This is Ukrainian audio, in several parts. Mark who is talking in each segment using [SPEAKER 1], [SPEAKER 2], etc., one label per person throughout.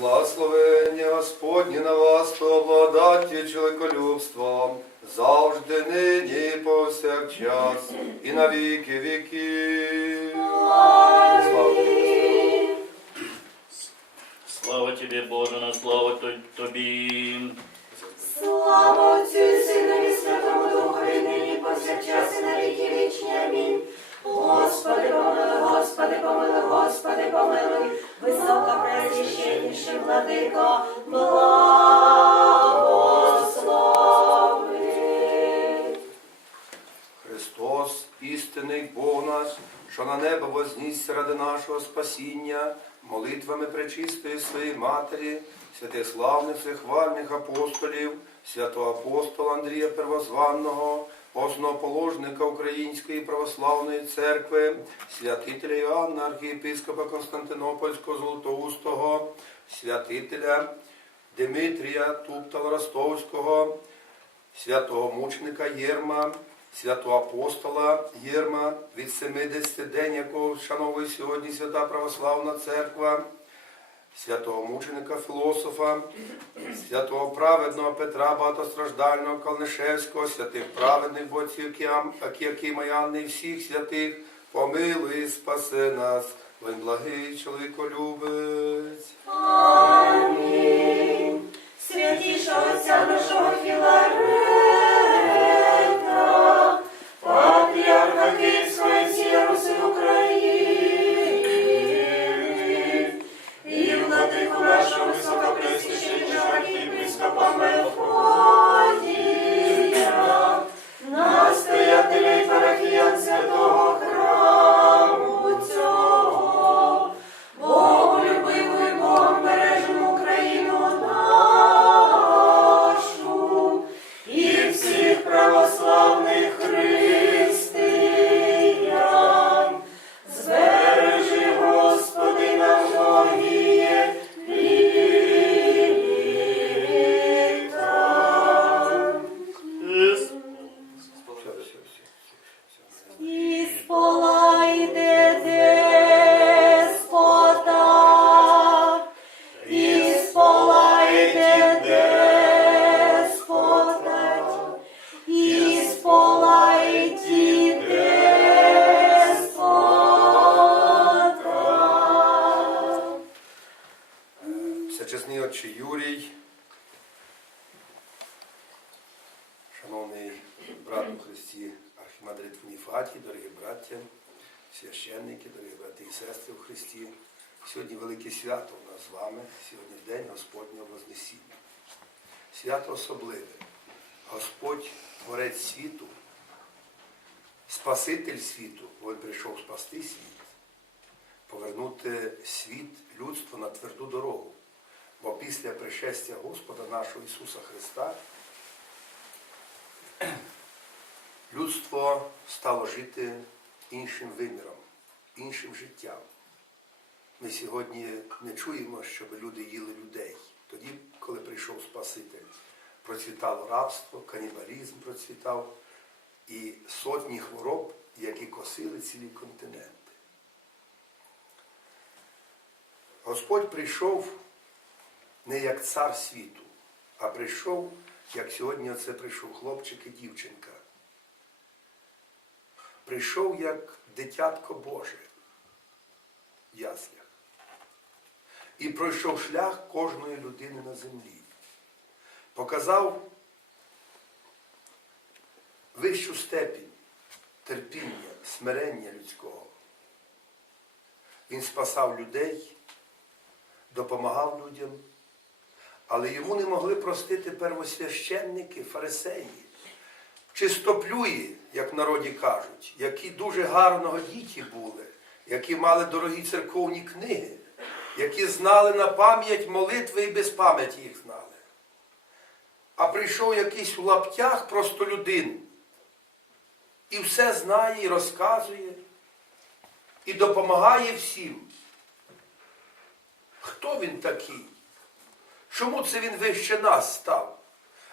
[SPEAKER 1] Благословення Господнє на вас, то благодаті чоловіколюбства, завжди нині і повсякчас, і на віки віків. Слава
[SPEAKER 2] Слава Тебе, Боже, на славу Тобі.
[SPEAKER 3] Слава Отцю і Синові Святому Духові, нині повсякчас і на віки вічні. Амінь. Господи, помилуй, пресвященніший владико, благослови.
[SPEAKER 1] Христос, істинний Бог наш, що на небо вознісся ради нашого спасіння, молитвами пречистої своєї Матері, святих славних всехвальних апостолів, святого апостола Андрія Первозванного, основоположника Української православної церкви, святителя Іоанна, архієпископа Константинопольського Золотоустого, святителя Димитрія Туптала Ростовського, святого мученика Єрма, святого апостола Єрма від 70 день, якого вшановує сьогодні Свята Православна Церква, святого мученика філософа, святого праведного Петра Багатостраждального Калнишевського, святих праведних боців Акіакима і і всіх святих, помилуй, спаси нас, Він благий чоловіколюбець. Господь, Творець світу, Спаситель світу, Він прийшов спасти світ, повернути світ, людство на тверду дорогу. Бо після пришестя Господа нашого Ісуса Христа людство стало жити іншим виміром, іншим життям. Ми сьогодні не чуємо, щоб люди їли людей. Тоді, коли прийшов Спаситель, процвітало рабство, канібалізм процвітав і сотні хвороб, які косили цілі континенти. Господь прийшов не як цар світу, а прийшов, як сьогодні оце прийшов хлопчик і дівчинка. Прийшов як дитятко Боже в яслях. І пройшов шлях кожної людини на землі. Показав вищу степінь терпіння, смирення людського. Він спасав людей, допомагав людям, але йому не могли простити первосвященники, фарисеї, чистоплюї, як в народі кажуть, які дуже гарного діті були, які мали дорогі церковні книги, які знали на пам'ять молитви і без пам'яті їх знали. А прийшов якийсь у лаптях простолюдин і все знає, і розказує, і допомагає всім. Хто він такий? Чому це він вище нас став?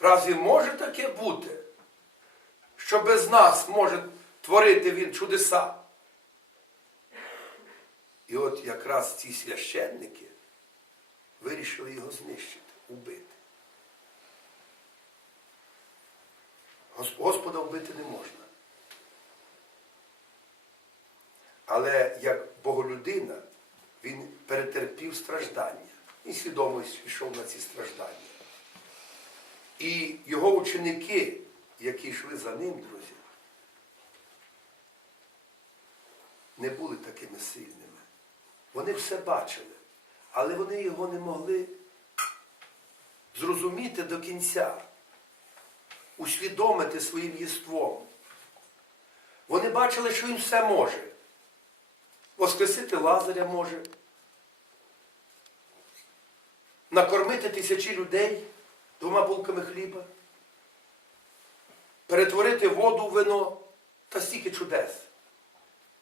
[SPEAKER 1] Разві може таке бути, що без нас може творити він чудеса? І от якраз ці священники вирішили його знищити, убити. Господа вбити не можна. Але як боголюдина, він перетерпів страждання. Він свідомо йшов на ці страждання. І його ученики, які йшли за ним, друзі, не були такими сильними. Вони все бачили, але вони його не могли зрозуміти до кінця, усвідомити своїм єством. Вони бачили, що він все може. Воскресити Лазаря може, накормити тисячі людей двома булками хліба, перетворити воду в вино та стільки чудес,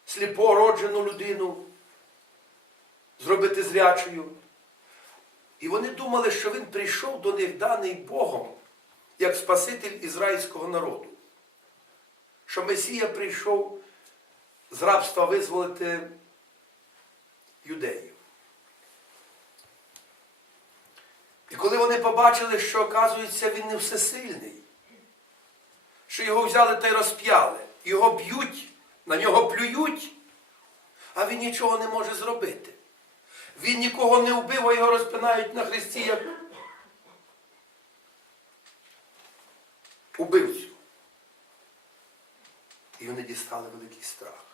[SPEAKER 1] сліпороджену людину зробити зрячою. І вони думали, що він прийшов до них даний Богом як Спаситель ізраїльського народу. Що Месія прийшов з рабства визволити юдеїв. І коли вони побачили, що, оказується, він не всесильний, що його взяли та й розп'яли, його б'ють, на нього плюють, а він нічого не може зробити. Він нікого не вбив, а його розпинають на хресті як убивцю. І вони дістали великий страх.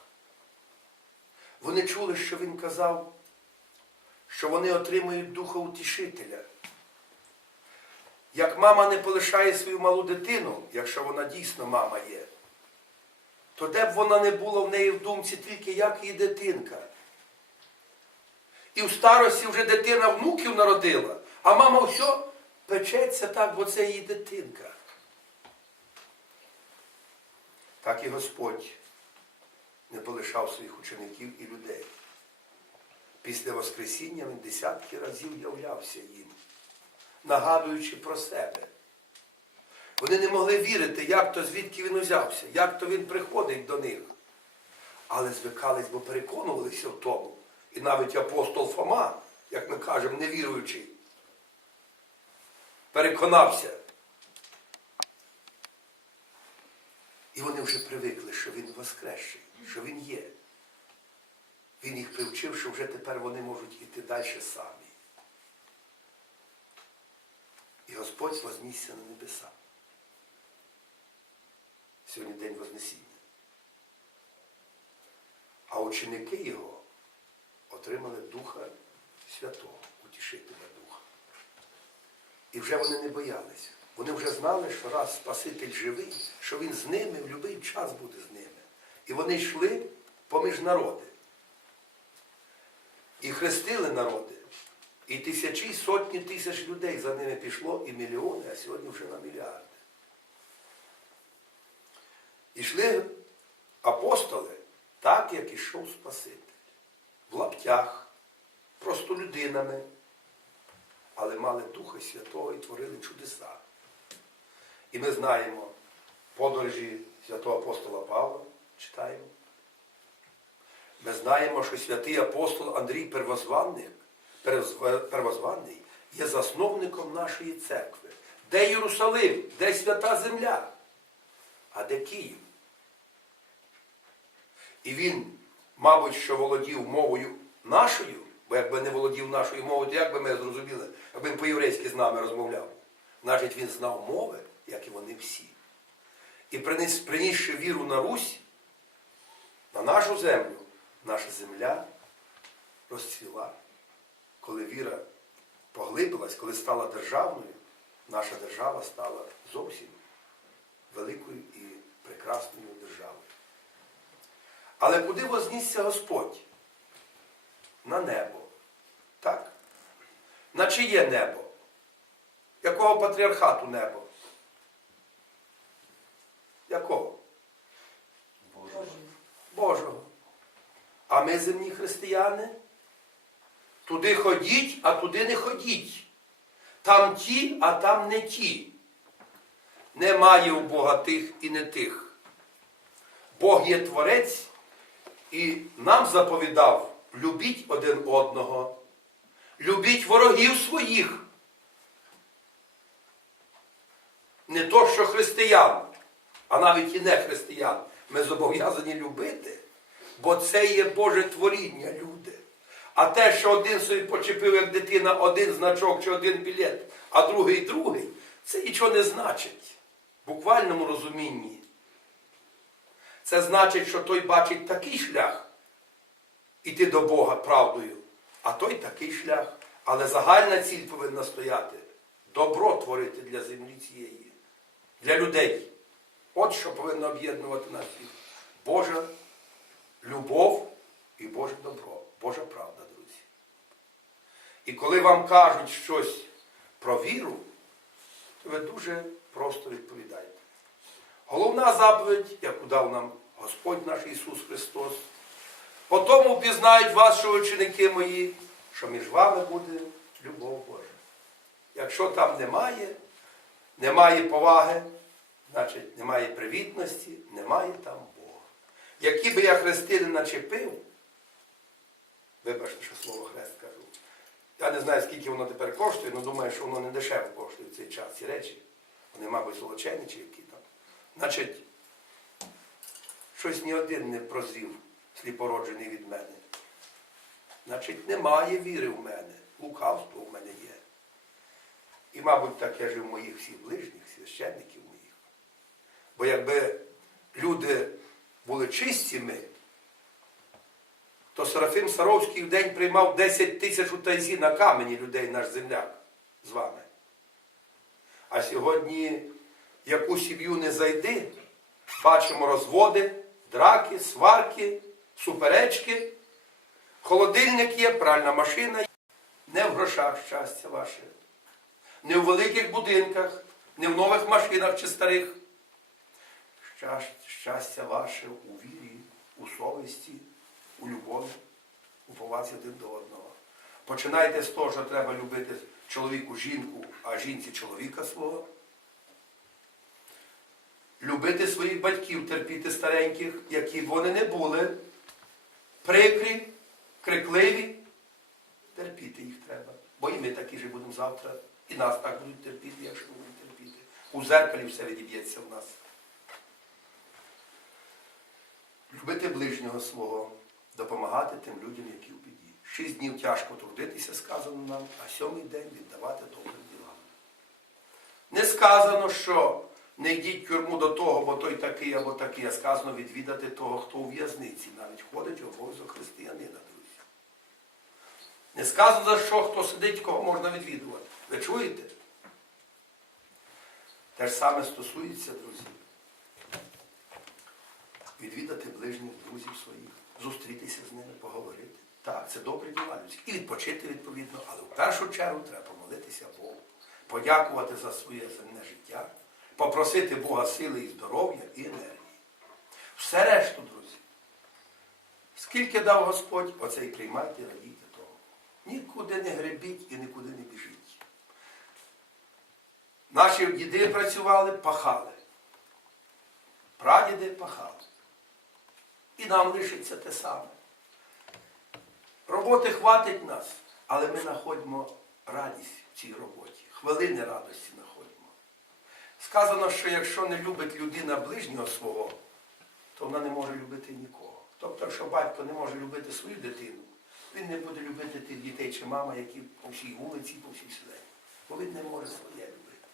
[SPEAKER 1] Вони чули, що він казав, що вони отримують духа утішителя. Як мама не полишає свою малу дитину, якщо вона дійсно мама є, то де б вона не була в неї в думці, тільки як її дитинка. І в старості вже дитина внуків народила, а мама все печеться так, бо це її дитинка. Так і Господь не полишав своїх учеників і людей. Після Воскресіння він десятки разів являвся їм, нагадуючи про себе. Вони не могли вірити, як то звідки він узявся, як то він приходить до них. Але звикались, бо переконувалися в тому. І навіть апостол Фома, як ми кажемо, невіруючий, переконався. І вони вже привикли, що він воскресший, що він є. Він їх привчив, що вже тепер вони можуть іти далі самі. І Господь вознісся на небеса. Сьогодні день Вознесіння. А ученики його отримали Духа Святого, утішителя Духа. І вже вони не боялися. Вони вже знали, що раз Спаситель живий, що він з ними в будь-який час буде з ними. І вони йшли поміж народи. І хрестили народи. І тисячі, сотні тисяч людей за ними пішло, і мільйони, а сьогодні вже на мільярди. Ішли апостоли так, як ішов Спаситель. В лаптях, просто людинами, але мали Духа Святого і творили чудеса. І ми знаємо подорожі святого апостола Павла, читаємо. Ми знаємо, що святий апостол Андрій Первозванник, Первозванний є засновником нашої церкви. Де Єрусалим, де свята земля, а де Київ. І він, мабуть, що володів мовою нашою, бо якби не володів нашою мовою, то як би ми зрозуміли, якби він по-єврейськи з нами розмовляв. Значить, він знав мови, як і вони всі. І приніс, принісши віру на Русь, на нашу землю, наша земля розцвіла. Коли віра поглибилась, коли стала державною, наша держава стала зовсім великою і прекрасною державою. Але куди вознісся Господь? На небо. Так? На чиє небо? Якого патріархату небо? Якого? Божого. А ми земні християни? Туди ходіть, а туди не ходіть. Там ті, а там не ті. Немає у Бога тих і не тих. Бог є творець і нам заповідав любіть один одного, Любіть ворогів своїх. Не то, що християн, а навіть і не християн. Ми зобов'язані любити, бо це є Боже творіння, люди. А те, що один собі почепив, як дитина, один значок чи один білет, а другий другий, це нічого не значить. В буквальному розумінні. Це значить, що той бачить такий шлях іти до Бога правдою, а той такий шлях. Але загальна ціль повинна стояти добро творити для землі цієї, для людей. От що повинно об'єднувати нас всіх. Божа любов і Боже добро, Божа правда, друзі. І коли вам кажуть щось про віру, то ви дуже просто відповідаєте. Головна заповідь, яку дав нам Господь наш Ісус Христос, по тому пізнають вас, що ученики мої, що між вами буде любов Божа. Якщо там немає, немає поваги, значить немає привітності, немає там Бога. Які би я хрестини начепив, вибачте, що слово хрест кажу. Я не знаю, скільки воно тепер коштує, але думаю, що воно не дешево коштує в цей час ці речі. Вони, мабуть, золочені чи які там. Значить, щось ні один не прозрів, сліпороджений від мене. Значить, немає віри в мене, лукавство в мене є. І, мабуть, так я жив моїх всіх ближніх, священників. Якби люди були чистими, то Серафим Саровський в день приймав 10 тисяч у тайзі на камені людей, наш земляк з вами. А сьогодні яку сім'ю не зайди, бачимо розводи, драки, сварки, суперечки. Холодильник є, пральна машина є. Не в грошах щастя ваше, не в великих будинках, не в нових машинах чи старих. Щас- Щастя ваше у вірі, у совісті, у любові, у повазі один до одного. Починайте з того, що треба любити чоловіку жінку, а жінці чоловіка свого. Любити своїх батьків, терпіти стареньких, які б вони не були, прикрі, крикливі. Терпіти їх треба. Бо і ми такі ж будемо завтра. І нас так будуть терпіти, якщо будемо терпіти. У зеркалі все відіб'ється в нас. Любити ближнього свого, допомагати тим людям, які в біді. Шість днів тяжко трудитися, сказано нам, а сьомий день віддавати добрим ділам. Не сказано, що не йдіть тюрму до того, бо той такий або такий, а сказано відвідати того, хто у в'язниці, навіть ходить обов'язок християнина, друзі. Не сказано, за що хто сидить, кого можна відвідувати. Ви чуєте? Те ж саме стосується, друзі, відвідати ближніх друзів своїх, зустрітися з ними, поговорити. Так, це добре діла людські. І відпочити відповідно, але в першу чергу треба помолитися Богу, подякувати за своє земне життя, попросити Бога сили і здоров'я і енергії. Все решту, друзі. Скільки дав Господь, оце і приймайте, радійте того. Нікуди не гребіть і нікуди не біжіть. Наші діди працювали, пахали. Прадіди пахали. І нам лишиться те саме. Роботи хватить нас, але ми знаходимо радість в цій роботі. Хвилини радості знаходимо. Сказано, що якщо не любить людина ближнього свого, то вона не може любити нікого. Тобто, якщо батько не може любити свою дитину, він не буде любити тих дітей чи мама, які по всій вулиці, по всій селі. Бо він не може своє любити.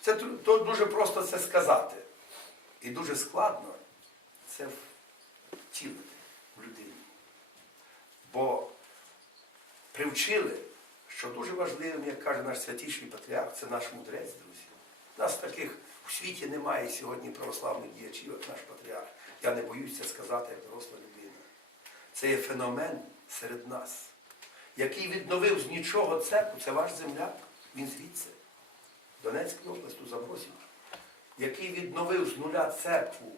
[SPEAKER 1] Це то дуже просто це сказати. І дуже складно це втілити в людині. Бо привчили, що дуже важливим, як каже наш святіший патріарх, це наш мудрець, друзі. Нас таких у світі немає сьогодні православних діячів, як наш патріарх. Я не боюсь це сказати, як доросла людина. Це є феномен серед нас, який відновив з нічого церкву. Це ваш земляк, він звідси, Донецької області, у Забросі, який відновив з нуля церкву,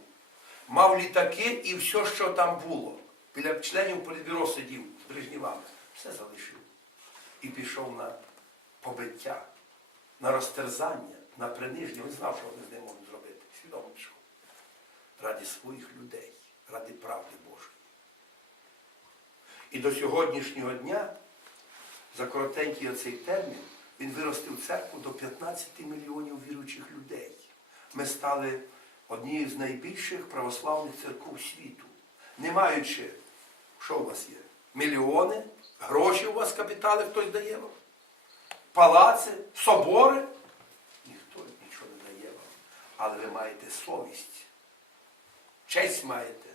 [SPEAKER 1] мав літаки і все, що там було. Біля членів політбюро сидів з Брежнєвами. Все залишив. І пішов на побиття, на розтерзання, на приниження. Він знав, що вони з ним можуть зробити. Свідомо пішов. Раді своїх людей, ради правди Божої. І до сьогоднішнього дня, за коротенький оцей термін, він виростив церкву до 15 мільйонів віруючих людей. Ми стали однією з найбільших православних церков світу. Не маючи, що у вас є? Мільйони, гроші у вас капітали хтось дає вам, палаци, собори. Ніхто нічого не дає вам. Але ви маєте совість, честь маєте.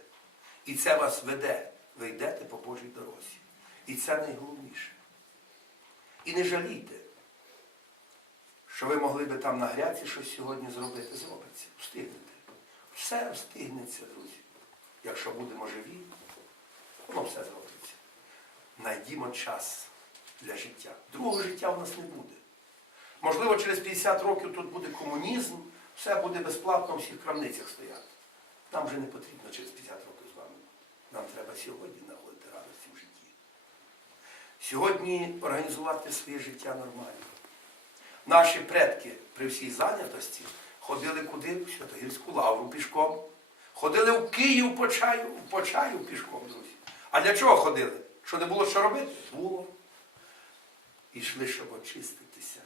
[SPEAKER 1] І це вас веде. Ви йдете по Божій дорозі. І це найголовніше. І не жалійте, що ви могли би там на гряці щось сьогодні зробити. Зробиться. Встигнете. Все встигнеться, друзі. Якщо будемо живі, воно все зробиться. Найдімо час для життя. Другого життя у нас не буде. Можливо, через 50 років тут буде комунізм, все буде безплатно у всіх крамницях стояти. Нам вже не потрібно через 50 років з вами. Нам треба сьогодні знаходити радості в житті. Сьогодні організувати своє життя нормально. Наші предки при всій зайнятості ходили куди? В Святогірську лавру пішком. Ходили в Київ по чаю, по чаю пішком, друзі. А для чого ходили? Що не було що робити? Було. І йшли, щоб очиститися,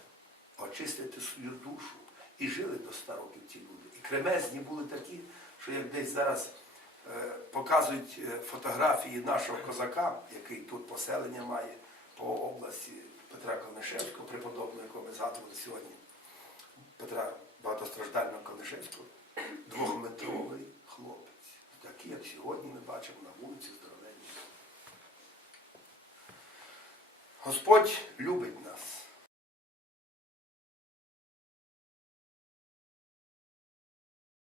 [SPEAKER 1] очистити свою душу. І жили до 100 років ті люди. І кремезні були такі, що як десь зараз е, показують е, фотографії нашого козака, який тут поселення має по області Петра Конишевського, преподобного, якого ми згадували сьогодні, Петра багатостраждального Калишевського двохметровий хлопець, такий, як сьогодні ми бачимо на вулиці здоровенні. Господь любить нас.